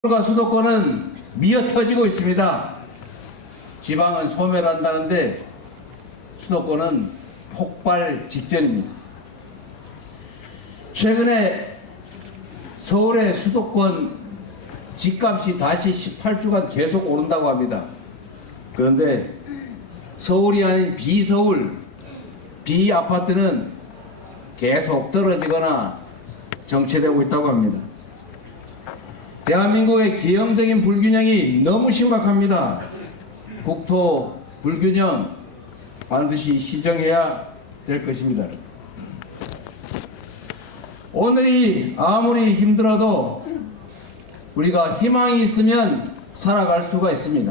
서울과 수도권은 미어터지고 있습니다. 지방은 소멸한다는데 수도권은 폭발 직전입니다. 최근에 서울의 수도권 집값이 다시 18주간 계속 오른다고 합니다. 그런데 서울이 아닌 비서울, 비아파트는 계속 떨어지거나 정체되고 있다고 합니다. 대한민국의 기형적인 불균형이 너무 심각합니다. 국토 불균형 반드시 시정해야 될 것입니다. 오늘이 아무리 힘들어도 우리가 희망이 있으면 살아갈 수가 있습니다.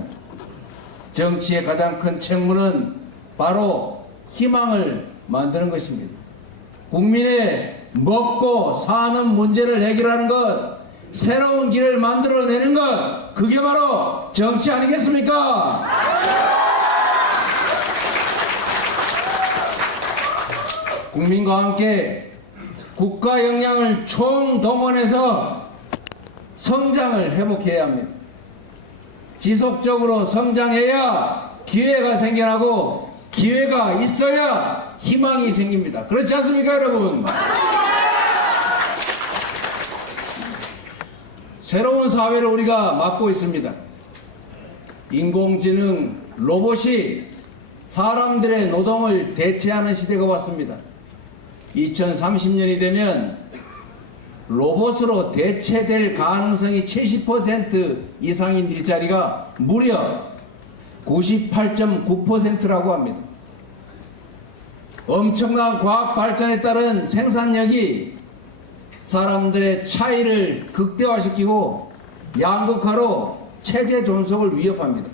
정치의 가장 큰 책무는 바로 희망을 만드는 것입니다. 국민의 먹고 사는 문제를 해결하는 것, 새로운 길을 만들어내는 것, 그게 바로 정치 아니겠습니까? 국민과 함께 국가 역량을 총동원해서 성장을 회복해야 합니다. 지속적으로 성장해야 기회가 생겨나고 기회가 있어야 희망이 생깁니다. 그렇지 않습니까, 여러분? 새로운 사회를 우리가 맞고 있습니다. 인공지능, 로봇이 사람들의 노동을 대체하는 시대가 왔습니다. 2030년이 되면 로봇으로 대체될 가능성이 70% 이상인 일자리가 무려 98.9%라고 합니다. 엄청난 과학 발전에 따른 생산력이 사람들의 차이를 극대화시키고 양극화로 체제 존속을 위협합니다.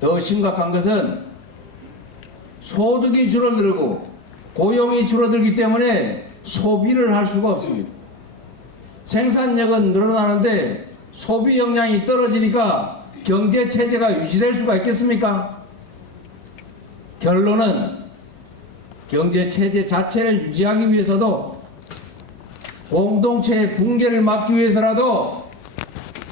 더 심각한 것은 소득이 줄어들고 고용이 줄어들기 때문에 소비를 할 수가 없습니다. 생산력은 늘어나는데 소비 역량이 떨어지니까 경제 체제가 유지될 수가 있겠습니까? 결론은 경제 체제 자체를 유지하기 위해서도 공동체의 붕괴를 막기 위해서라도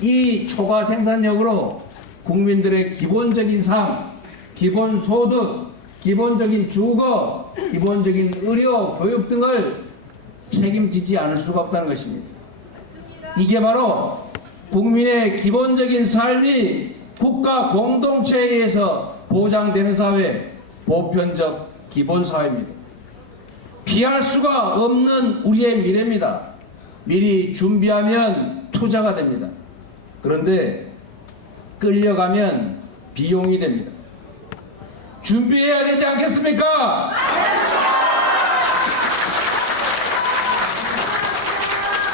이 초과 생산력으로 국민들의 기본적인 삶, 기본 소득, 기본적인 주거, 기본적인 의료, 교육 등을 책임지지 않을 수가 없다는 것입니다. 이게 바로 국민의 기본적인 삶이 국가 공동체에 의해서 보장되는 사회, 보편적 기본사회입니다. 피할 수가 없는 우리의 미래입니다. 미리 준비하면 투자가 됩니다. 그런데 끌려가면 비용이 됩니다. 준비해야 되지 않겠습니까?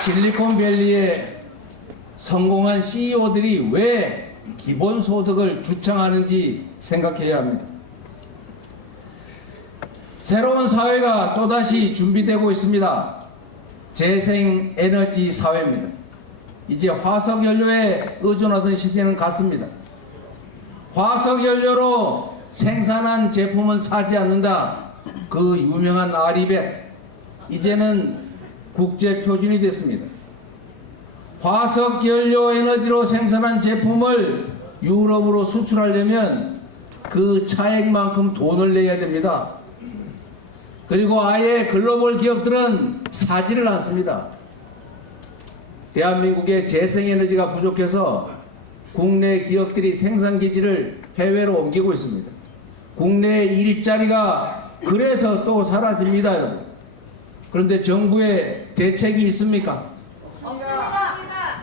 실리콘밸리의 성공한 CEO들이 왜 기본소득을 주창하는지 생각해야 합니다. 새로운 사회가 또다시 준비되고 있습니다. 재생에너지 사회입니다. 이제 화석연료에 의존하던 시대는 갔습니다. 화석연료로 생산한 제품은 사지 않는다. 그 유명한 아리백, 이제는 국제표준이 됐습니다. 화석연료 에너지로 생산한 제품을 유럽으로 수출하려면 그 차액만큼 돈을 내야 됩니다. 그리고 아예 글로벌 기업들은 사지를 않습니다. 대한민국의 재생에너지가 부족해서 국내 기업들이 생산기지를 해외로 옮기고 있습니다. 국내 일자리가 그래서 또 사라집니다, 여러분. 그런데 정부의 대책이 있습니까? 없습니다.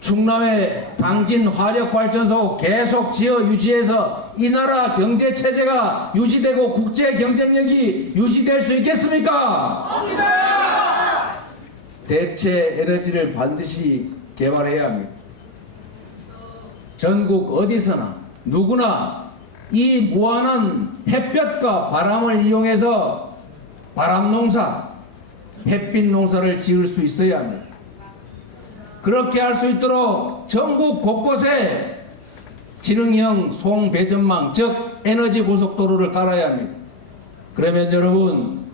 충남의 당진 화력발전소 계속 지어 유지해서 이 나라 경제체제가 유지되고 국제 경쟁력이 유지될 수 있겠습니까? 없습니다. 대체 에너지를 반드시 개발해야 합니다. 전국 어디서나 누구나 이 무한한 햇볕과 바람을 이용해서 바람농사, 햇빛 농사를 지을 수 있어야 합니다. 그렇게 할 수 있도록 전국 곳곳에 지능형 송배전망, 즉 에너지 고속도로를 깔아야 합니다. 그러면 여러분,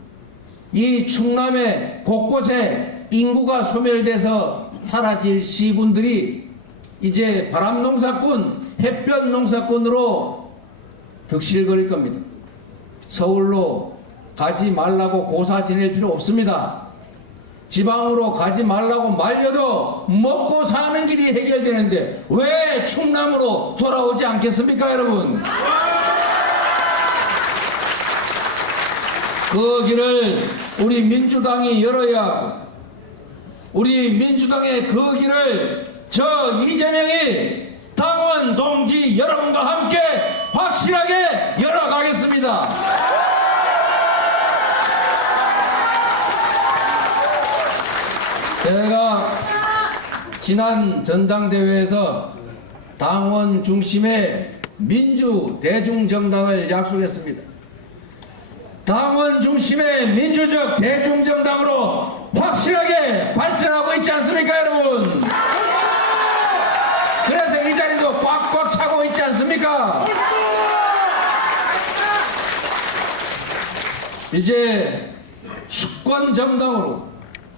이 충남의 곳곳에 인구가 소멸돼서 사라질 시군들이 이제 바람 농사꾼, 햇볕 농사꾼으로 득실거릴 겁니다. 서울로 가지 말라고 고사 지낼 필요 없습니다. 지방으로 가지 말라고 말려도 먹고 사는 길이 해결되는데 왜 충남으로 돌아오지 않겠습니까, 여러분? 그 길을 우리 민주당이 열어야 하고, 우리 민주당의 그 길을 저 이재명이 당원 동지 여러분과 함께 확실하게 열어가겠습니다. 제가 지난 전당대회에서 당원 중심의 민주 대중정당을 약속했습니다. 당원 중심의 민주적 대중정당으로 확실하게 발전하고 있지 않습니까, 여러분? 그래서 이 자리도 꽉꽉 차고 있지 않습니까? 이제 수권 정당으로,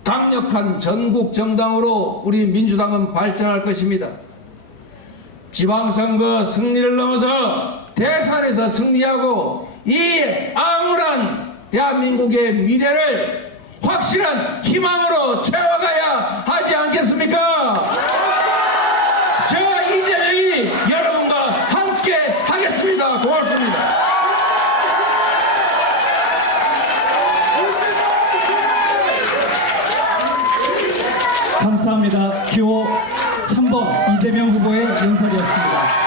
강력한 전국 정당으로 우리 민주당은 발전할 것입니다. 지방선거 승리를 넘어서 대선에서 승리하고 이 암울한 대한민국의 미래를 확실한 희망으로 채워가야 하지 않겠습니까? 저 이재명이 여러분과 함께 하겠습니다. 고맙습니다. 감사합니다. 기호 3번 이재명 후보의 연설이었습니다.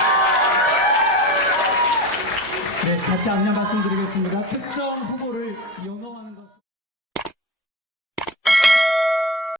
네, 다시 안내 말씀드리겠습니다. 특정